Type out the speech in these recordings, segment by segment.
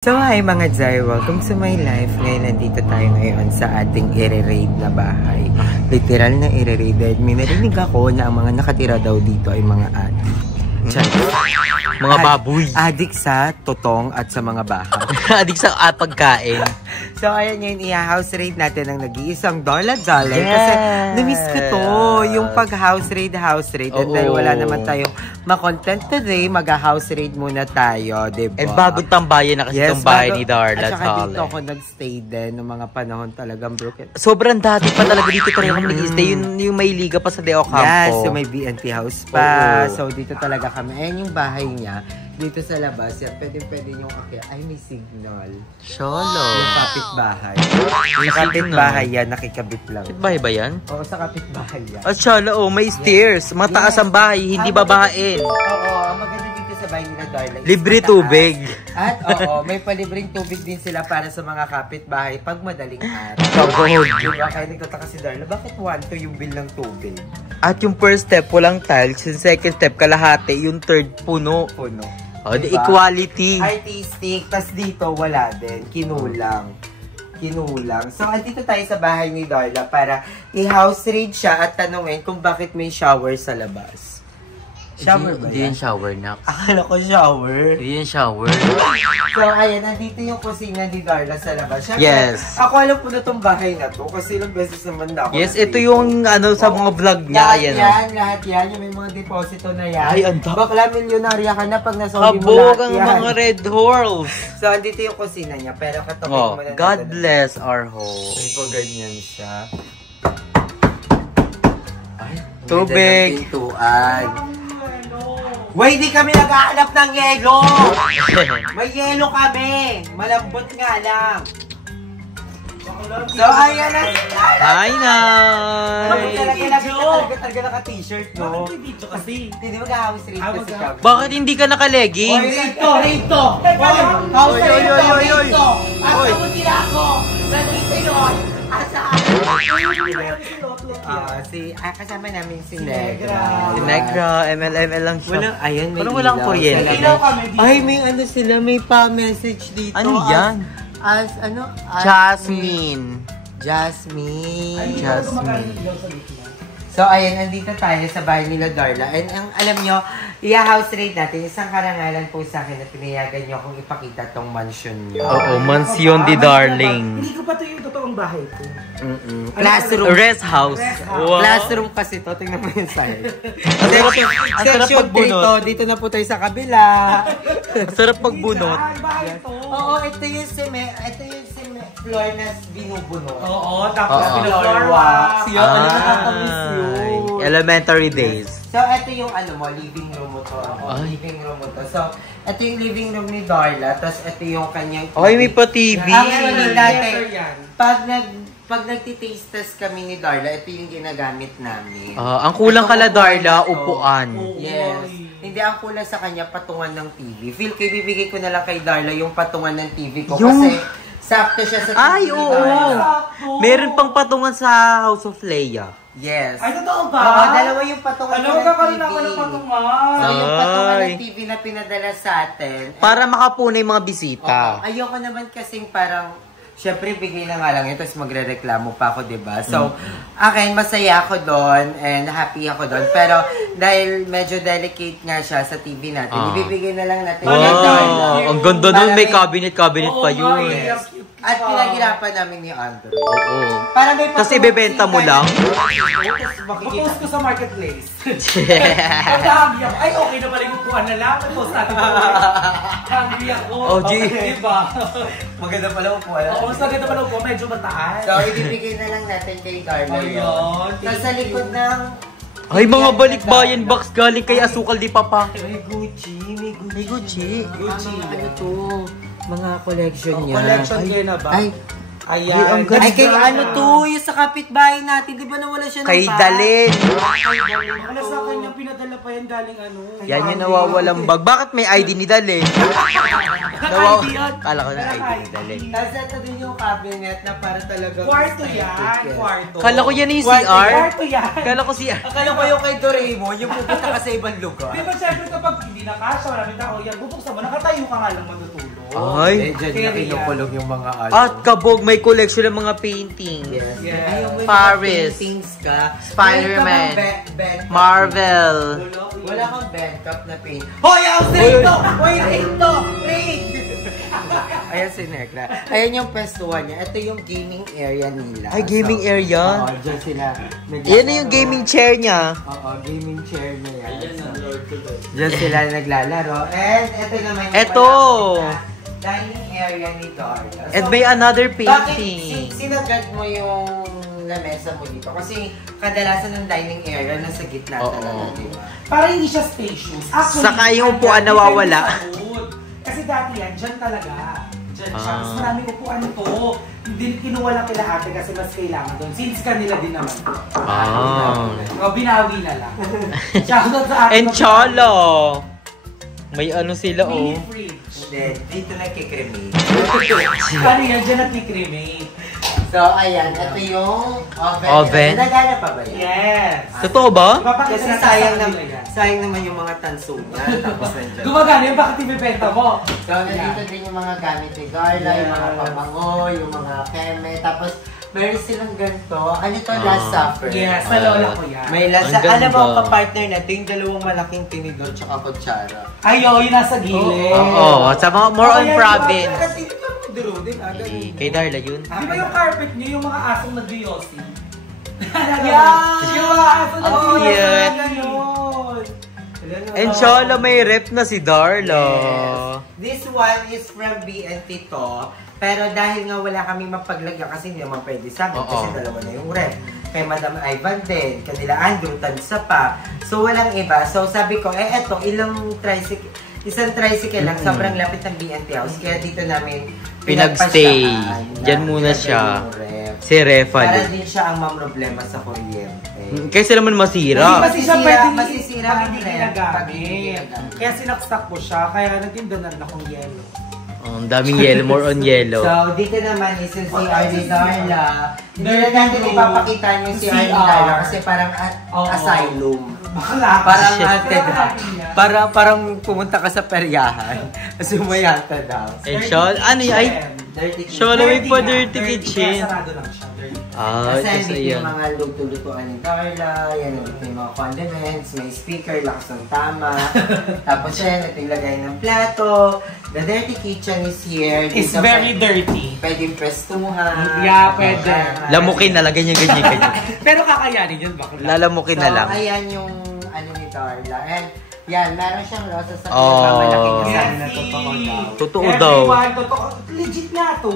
So hi mga Jai, welcome to my life. Ngayon nandito tayo ngayon sa ating i-raid na bahay. Literal na i-raid. May narinig ako na ang mga nakatira daw dito ay mga adik. Mga baboy. Adik sa totong at sa mga bahay. Adik sa pagkain. So ayan ngayon, i-house raid natin ang nag-iisang dollar-dollar. Yes. Kasi na-miss ko to, yung pag-house raid. And dahil wala naman tayong makontent today, mag-house raid muna tayo, diba? And bagong tambayan na kasi itong bahay ni Darla. At saka dito ako nag-stay din noong mga panahon talagang broken. Sobrang dati pa talaga dito talaga kami nag-stay. Yung may liga pa sa Deo Campo. Yes, so may BNT house pa. So dito talaga kami. Ayan yung bahay niya. Dito sa labas, yan, pwede yung akya. Ay, may signal. Sholo. Yung kapitbahay. Yung kapitbahay yan, nakikabit lang. Kapitbahay ba yan? Oo, sa kapitbahay yan. Oh, sholo, may stairs. Mataas ang bahay, hindi babahain. Oo, ang maganda dito sa bahay nila, Darla. Libre tubig. At oo, may palibreng tubig din sila para sa mga kapitbahay pag madaling araw. Kabog. Diba? Kaya nagtataka si Darla, bakit 1-2 yung bill ng tubig? At yung first step, walang tiles. Yung second step, kalahati. Yung third, puno. Puno. Oh, the equality. Artistic. Tas dito, wala din. Kinulang. So, andito tayo sa bahay ni Darla para i-house raid siya at tanungin kung bakit may shower sa labas. Shower ba Hindi yan? yung shower, Nax. Akala ko shower. Hindi yung shower. So, ayan, nandito yung kusina ni Darla sa labas. Siyempre, Yes. ako alam po na itong bahay na to kasi ilang beses naman na ako. Yes, ito yung ano sa mga vlog niya. Lahat yan. Yung may mga deposito na yan. Ay, ang bakla milyonarya ka na pag nasolve mo kabog lahat ang yan. mga red horse. So, andito yung kusina niya. Pero katabi mo na God bless our home. Ay, po ganyan siya. Ay, tubig. Wait, di kami naghahanap ng yelo! May yelo kami! Malambot nga lang. So, ayan na. Hi, Nay! Talaga naka-t-shirt, no? Bakit dito kasi? Hindi mag-house raid kasi kami. Bakit hindi ka naka-leggings? Rito! House raid rito! Asa mo tila ako? Nandito yun! Asa? Kasama namin si Negra. Si Negra, ML lang siya. Walang, ayun, may Parang walang ilaw. kuryente. Ilaw kami dito. Ay, may ano sila, may pa-message dito. Ano yan? Jasmine. Jasmine. So, ayan, nandito tayo sa bahay nila Darla. And ang alam nyo, i-house raid natin. Isang karangalan po sa akin na pinayagan nyo kung ipakita tong mansion nyo. Oo, mansion di darling. Hindi ko pa ito yung totoong bahay ko. Classroom. Rest house. Wow. Classroom kasi to. Tingnan mo yung side. Ang sarap Section 3 to. pagbunot. Dito na po tayo sa kabila. Ang sarap pagbunot. Bahay to. Oo, ito yung floor na binubunot. Oo, tapos Oo. pinag-floor wax. Yun, ano nakakamiss yun. Ay, elementary days. So, ito yung living room mo to. Ay. Living room mo to. So, ito yung living room ni Darla. Tapos, ito yung kanyang TV. Ay, may pa TV. Actually, dati, yan. pag nagtitaste test kami ni Darla, ito yung ginagamit namin. Ang kulang kala Darla, upuan. Yes. Hindi ang kulang sa kanya, patungan ng TV. Feel ko, ibibigay ko na lang kay Darla yung patungan ng TV ko. Yung- Kasi, sakto siya sa TV Ay, ni oo. Darla. Meron pang patungan sa House of Leia. Yes. Ay, totoo ba? Oo, dalawa yung patungan Ano, ng magkakaroon TV. ako ng patungan. So, yung patungan Ay. ng TV na pinadala sa atin. Para makapunay mga bisita. Ayoko naman kasing parang, syempre bigay na nga lang yun, tapos magre-reklamo pa ako, diba? So, akin, masaya ako doon and happy ako doon. Pero, dahil medyo delicate nga siya sa TV natin, ibibigay na lang natin. Wow, ang ganda nun. May cabinet pa yun. At pinaghirapan namin ni Andrew. Oo. Para may Kasi ibebenta mo lang. Post ko sa marketplace. Hungry ako. Ay, okay na pala yung upuan na lang. Post natin ko. Hungry ako. Oh, gee. Diba? Maganda pala upuan. Oo, mas maganda pala upuan. Medyo mataas. So, ibibigay na lang natin kay Darla. Ayun. So, sa likod ng... Ay, mga balikbayan box galing kay Asukal di Papa. May Gucci. May Gucci. Gucci. Ano to? Mga collection niya. Collection kayo na ba? Ay, Ayan. ay, kay ano to? Yung sa kapitbahay natin. Di ba nawala siya ng Kay bag? Dalin. Wala sa kanyang pinadala pa yan galing ano. Yan yung nawawalang bag. Bakit may ID ni Dalin? Kala ko na ID ni Dalin. Tapos ito din yung cabinet na para talaga... Kwarto yan. Kwarto. Kala ko yan yung CR. Kwarto yan. Kala ko CR. Akala ko yung kay Doraemon, yung pupunta ka sa ibang lugar. Di ba syempre kapag hindi na kasha, maraming tao yan, bubuksan mo, nakatayo ka nga lang matutulog. Ay. Diyan niya kinukulong yung mga ano. At kabog, may collection ng mga painting. Yes. Yeah. Ayaw mo yung Paris. paintings ka. Spider-Man. Band Marvel. Wala kang band cup na paint. Hoy, ang Rito! Hoy, Rito! Raid! Ayan si Nekla. Ayan yung pestuhan niya. Ito yung gaming area nila. Ay, gaming area? Oo, dyan sila. Yan na yung gaming chair niya. Oo, gaming chair na yan. Dyan sila naglalaro. And ito naman yung Ito. dining area ni Darla. And may another Bakit painting. sinagad mo yung lamesa mo dito? Kasi kadalasan ng dining area nasa gitna Oo. talaga, di ba? Para hindi siya spacious. Actually, Saka yung upuan nawawala. Kasi dati yan, dyan talaga. Dyan siya. Mas Ah. maraming upuan ito. Hindi kinuha lang kila ate kasi mas kailangan doon. Since kanila din naman. O, binawi na lang. Shoutout sa ate. And Cholo. May ano sila, Mini oh. fridge. Then, dito nagkikremate. Ano yan? Dyan nagkikremate. So, ayan. Ito yung oven. Oven? Nagana pa ba yan? Yes. Totoo ba? Ipapakita Kasi natin sayang sa naman, kanila yan. sayang naman yung mga tanso niya. Tapos nandiyan. Gumagana yun, bakit ibibenta mo? So, nandito din yung mga gamit ni Darla, yung mga pabango, yung mga keme. Tapos, meron silang ganito. Ano to? Last Supper. Yes, sa lola ko yan. May lasa. Ang ganda. Alam mo, ang kapartner natin, yung dalawang malaking tinidor tsaka kutsara. Ay, oo, yun nasa gilid. Oo, sa mga more on Ayan, province. Kasi hindi ka mo duro din, Eh, Kay Darla yun. Di ba yung carpet niyo, yung mga asong nag-yosi? Yeah! Yung mga asong Ang nag-yosi. cute. And Cholo, may rep na si Darla. Yes. This one is from BNT to. Pero dahil nga wala kami mapaglagyan kasi hindi naman pwede sa amin kasi dalawa na yung rep. Kay Madam Ivan din, kanila Andrew, tansa pa. So walang iba. So sabi ko, eto, isang tricycle lang, sobrang lapit ng BNT house. Kaya dito namin Pinagstay. pinagpasyahan na Diyan muna ilagay siya. yung rep. Si Refa Para din. din siya ang mamroblema sa kuryente. Kaysa naman masira. Kasi siya pwedeng masisira pag ang hindi rep, ginagamit. pag hindi ginagamit. Kaya sinaksak ko siya, kaya nagtindanan na kong yellow. Oh, ang daming yellow, more on yellow. So, dito naman is yung CR ni Darla. Hindi na Dirty natin room. ipapakita yung CR ni Darla kasi parang Oo. asylum. Bakla. Parang Shit. haunted. Parang pumunta ka sa peryahan. Kasi umayata daw. And Cholo, ano yun? Ay, Dirty kitchen. Cholo, may pa Dirty dirty nga. kitchen. Kaya sarado lang siya. Dirty. Ah, Kasi ito dito yan. yung mga luto-lutuan ni Darla, yan yung mga condiments, may speaker, lakas ng tama. Tapos yan, ito yung lagay ng plato. The dirty kitchen is here. It's Dito very dirty. pwedeng prestuhan. Yeah, pwede. Lamukin na lang, ganyan. Pero kakayanin yun, bakla. Lalamukin na lang. ayan yung ano ni Darla. And yan, meron siyang rosas sa Oh. pinakamalaki na Yes, sana na totoo daw. Totoo Everyone, daw. Totoo. Legit nga to.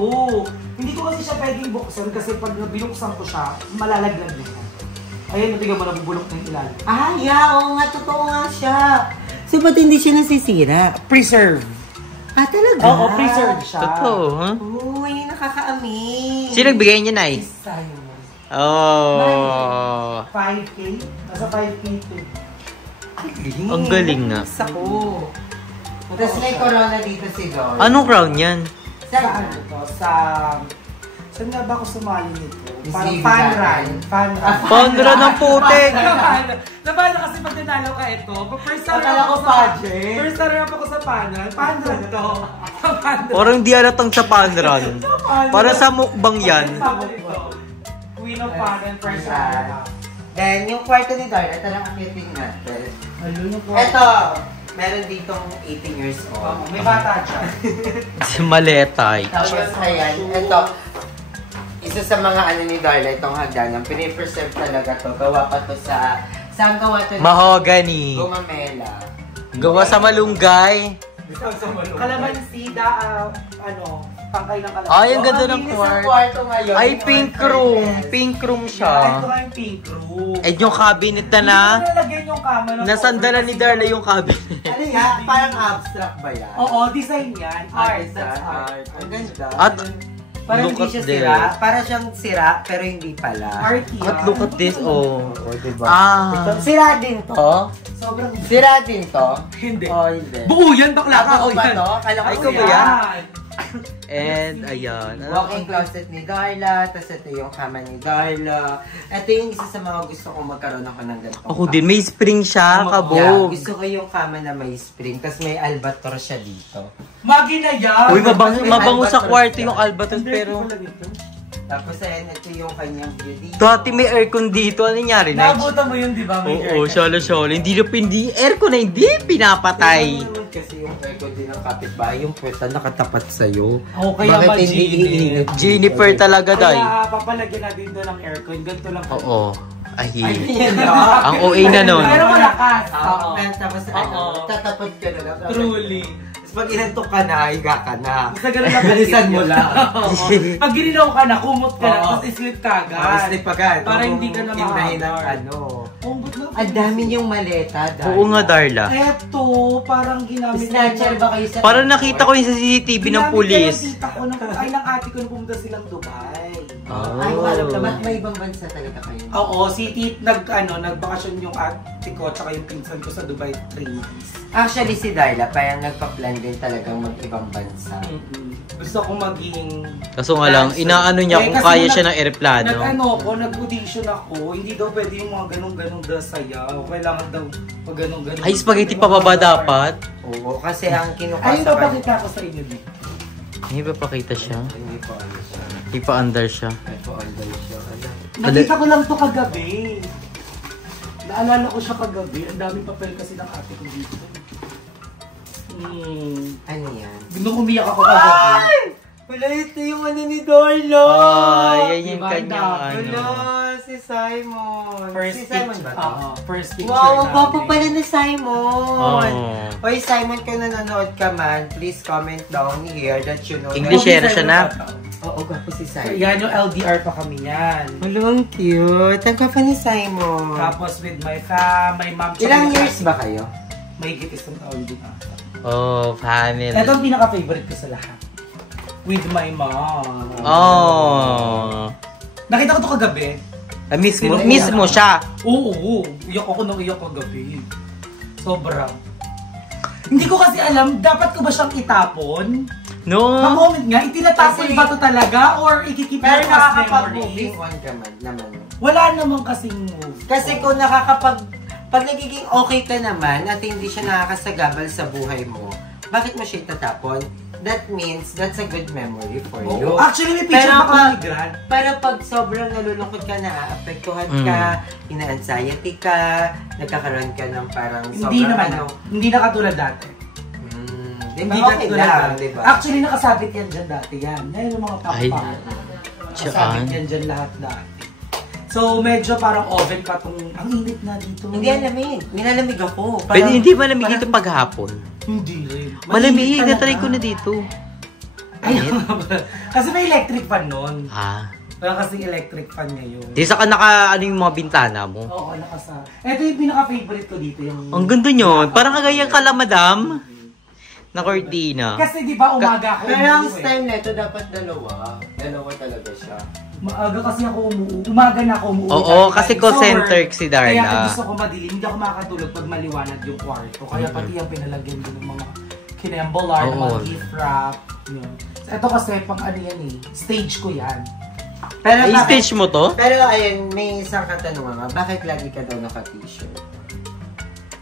Hindi ko kasi siya pwedeng buksan kasi pag binuksan ko siya, malalaglag na siya. Ayun, natiga mo nabubulok ng ilalim. Ah, yeah, oo nga, totoo nga siya. So, ba't hindi siya nasisira? Preserve. Ah, talaga? Oo, preserve siya. Totoo, ha? Uy, nakaka-amaze. Sino nagbigay niya, Nay? Sayang mo. Oh. 5K? Nasa 5K to. Ang galing nga. Sako. Tapos may corona dito si Dor. Anong crown yan? Sa ano to? Saan nga ba ako sumali nito? Miss Parang Vivi fan dati. run. Fan run. Pandra ng putek! Nabala kasi pag nanalo ka ito. First time Akala ko pageant. First time ako sa fan run. Fan run to. Fan run. Parang di alatang sa panran. Para sa mukbang yan. Queen of fan run, first time. Then, yung kwarto ni Dor, ito lang akitin natin. Ayun yung Ito, meron ditong 18 years old. May bata siya. Si Maletay. Tapos, ayan, ito, isa sa mga ano ni Darla, itong hagdanan, pinipreserve talaga to. Gawa pa to sa, saan gawa to? Mahogany. Gumamela. Gawa sa malunggay. Kalamansi, pangkay ng kalamansi. Ay, ang ganda ng Ang kwarto. kwarto ngayon. Ay, yung pink one room. furnace. Pink room Ito siya. nga yung pink room. Eh, yung cabinet na Hindi nalagyan yung kama ng nasandalan ni Darla yung cabinet. Ano yan? Parang abstract ba yan? Oo, design yan. Art, that's art. Ang ganda. At parang look hindi at siya this. sira. Para siyang sira, pero hindi pala. Art yan. At look at this, oh. Diba? Ah. Sira din to? Sobrang Sira din to? hindi. Oh, hindi. Buo yan, bakla ka. Ako ba to? Kala ko Ay, ikaw ba sira. yan? And, ayan. Walk-in closet ni Darla, tapos ito yung kama ni Darla. Ito yung isa sa mga gusto kong magkaroon ako ng ganito. Ako din, may spring siya, Yeah, kabog. gusto ko yung kama na may spring, tapos may albator siya dito. Magi na yan! Uy, May mabango sa albatross kwarto siya. yung albatross, pero... Tapos ayan, ito yung kanyang view dito. Dati may aircon dito, ano nangyari na? Naabutan mo yun, di ba? May Oo, aircon. shala. Hindi aircon na hindi pinapatay. Tingnan mo naman kasi yung aircon din ng kapitbahay, yung puweta nakatapat sa'yo. Oo, kaya Bakit hindi ma-Jennifer? iinit? Jennifer talaga, Day. Kaya papalagyan natin doon ng aircon. Ganito lang. Oo. Ay, Ayan na. ang OA na nun. Pero malakas. Oo. Tapos ano, Oo. tatapad ka na lang. Truly. Pag inantok ka na, higa ka na. Basta ganun lang. Bilisan mo lang. Oo. Pag ginilaw ka na, kumot ka na, Oo. tapos islip ka agad. Oh, slip agad. Para hindi ka na Kimnahin ng makakapar. ano. Humbot lang. Ang dami yung maleta, Darla. Oo nga, Darla. Eto, parang ginamit. Snatcher ba kayo sa... Parang nakita ko yung sa CCTV ng pulis. Tita ko, ay ng ate ko na pumunta silang Dubai. Ay, alam naman, may ibang bansa talaga kayo. Oo, si Tit, nagbakasyon yung ate ko at saka yung pinsan ko sa Dubai 3 months. Actually, si Darla, parang nagpa-plan din talagang mag-ibang bansa. Gusto ko maging... Kaso nga lang, inaano niya kung kasi kaya siya ng eroplano. Nag-audition ako, hindi daw pwede yung mga ganun-ganun daw sayaw. Kailangan daw pag ganun-ganun. Ay, spaghetti pa baba dapat? Oo, kasi ang kinukuha Ay, sa papakita ko sa inyo dito. Hindi ba pakita siya? Hindi po ano siya. Hindi pa under siya. Hindi po under siya. Ano? Nakita ko lang to kagabi. Naalala ko siya kagabi. Ang daming papel kasi ng ate ko dito. Ano yan? Nung umiyak ako kagabi. Wala, ito yung ano ni Darla! Ay, yan yung Diba, kanyang Wala, ano. si Simon. First si Simon picture. ba? First picture Wow, namin. gwapo pala ni Simon. Oh. Oy, Simon, kung nanonood ka man, please comment down here that you know English that... era siya na. Oo, gwapo si Simon. Yan yung LDR pa kami yan. Wala, ang cute. Ang gwapo ni Simon. Tapos with my mom. Ilang years ba kayo? May isang taon din ata. Oh, family. Ito ang pinaka-favorite ko sa lahat. With my mom. Oh. Nakita ko to kagabi. Miss mo siya. Oo. Iyak ako nung iyak kagabi. Sobra. Hindi ko kasi alam, dapat ko ba siyang itapon? No. Ka-comment nga, itinatapon Kasi- ba to talaga? Or ikikip Pero mo as nakakapag-moving memories? on ka man naman. Wala namang kasing move. Kasi kung pag nagiging okay ka naman at hindi siya nakakasagabal sa buhay mo, bakit mo siya itatapon? That means that's a good memory for you. Oo. Actually, may picture Pero pa kami ni Gran. Pero pag sobrang nalulungkot ka, naaapektuhan ka, ina-anxiety ka, nagkakaroon ka ng parang Hindi sobrang naman. ano. Hindi na katulad dati. Di ba? Hindi Okay katulad lang, dati. di ba? Actually, nakasabit yan dyan dati yan. Dahil yung mga Ay. papa. Saan? Nakasabit yan dyan lahat dati. So, medyo parang oven pa tong... Ang init na dito. Hindi alamig. Nilalamig ako. Pero hindi malamig dito paghapon. Hindi rin. Malamig, Mainit natry talaga. ko na dito. Ay, kasi may electric fan nun. Ah. Wala kasing electric fan ngayon. Di sa ka ano yung mga bintana mo. Oo, nakasa. Ito yung pinaka-favorite ko dito. Yung... Ang ganda nyo. Parang kagaya ka lang, madam. Na cortina. Kasi di ba umaga ako Pero ang umuwi. style nito dapat dalawa. Dalawa talaga siya. Maaga kasi ako umuwi. Umaga na ako umuwi. Oo, Dahil kasi sa call work. center si Darla. Kaya kung gusto ko madilim, hindi ako makakatulog pag maliwanag yung kwarto. Kaya pati yung pinalagyan din ng mga kinembolar, Oo. mga gift wrap. Yun. So, ito kasi pang ano yan eh. Stage ko yan. Pero Ay, bakit- stage mo to? Pero ayun, may isang katanungan nga. Bakit lagi ka daw naka-t-shirt?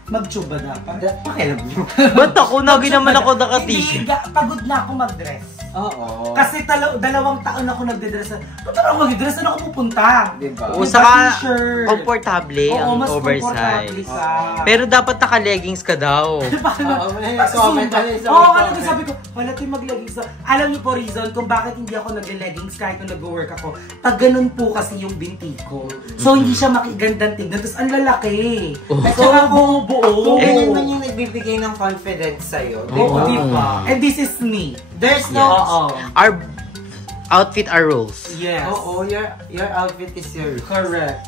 Mag-tube ba dapat? Pakialam mo. Ba't ako? Lagi naman ako Hindi, naka-t-shirt. pagod na ako mag-dress. Oo. Kasi 2 taon ako nagde-dress. Ba't ako mag-dress? Saan ako pupunta? Diba? O, Diba, saka t-shirt? komportable Oo, ang mas oversize. komportable ka. Pero dapat naka-leggings ka daw. Oo, may Tapos comment Zumba. ano yung Oo, comment. ano sabi ko, wala tayong mag-leggings. Alam niyo po reason kung bakit hindi ako nag-leggings kahit nung nag-work ako. Pag ganun po kasi yung binti ko. So, hindi siya makigandang tignan. Tapos, ang lalaki. At So, saka buo-buo. Ganyan man yung nagbibigay ng confidence sa'yo. Di Oo, ba? diba? And this is me. There's Oo. no... Our outfit are rules. Yes. Oo, your outfit is your... Correct.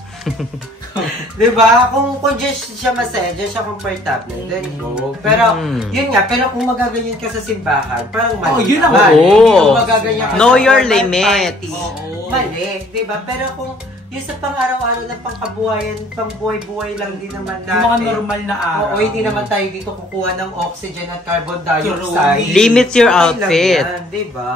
Diba? Kung just siya masaya, just siya komportable, then go. Pero, yun nga, pero kung magaganyan ka sa simbahan, parang mali. Oo, yun ang naman. mali. Hindi kung magaganyan ka Know sa your formal limits. party, Oo. mali, diba? Pero kung yung sa pang-araw-araw na pangkabuhayan, pang-buhay-buhay lang din naman natin. Yung mga normal na araw. Oo, hindi naman tayo dito kukuha ng oxygen at carbon dioxide. Limit your Okay lang outfit. yan, diba?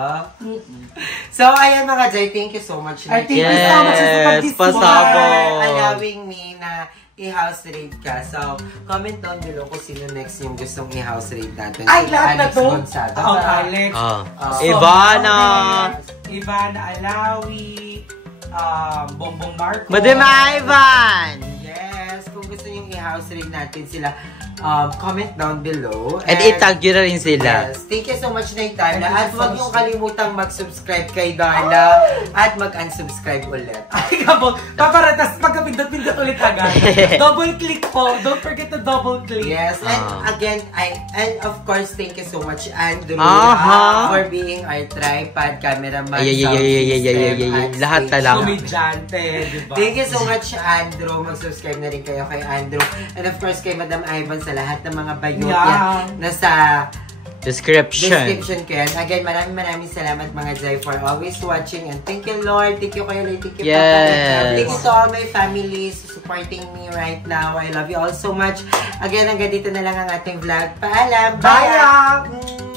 So, ayan mga Jay, thank you so much. I think it's so much sa pasabog. for allowing me na i-house raid ka. So, comment down below kung sino next yung gustong i-house raid natin. Ay, Si lahat na Alex to? Gonzaga. Oh, Alex. Ivana. Ivana Alawi. Bongbong Marcos. Madam Ivan. Yes, kung gusto nyo i-house raid natin sila, comment down below. And itag nyo na rin sila. Yes, thank you so much na Darla. At huwag niyong kalimutang mag-subscribe kay Darla at mag-unsubscribe ulit. Ay, kabog. Paparatas, pagkapindot-pindot ulit agad. Double click po. Don't forget to double click. Yes, and again, and of course, thank you so much, Andrew, for being our tripod, cameraman, sound system, lahat stage talaga. Komedyante, diba? Thank you so much, Andrew. Mag-subscribe na rin kayo kay Andrew. And of course, kay Madam Ivan sa lahat ng mga bayot yan nasa description ko yan. Again, maraming salamat mga Jai for always watching. And thank you, Lord. Thank you, Kuya Lay. Thank you, Papa. Thank you to all my families supporting me right now. I love you all so much. Again, hanggang dito na lang ang ating vlog. Paalam! Bye!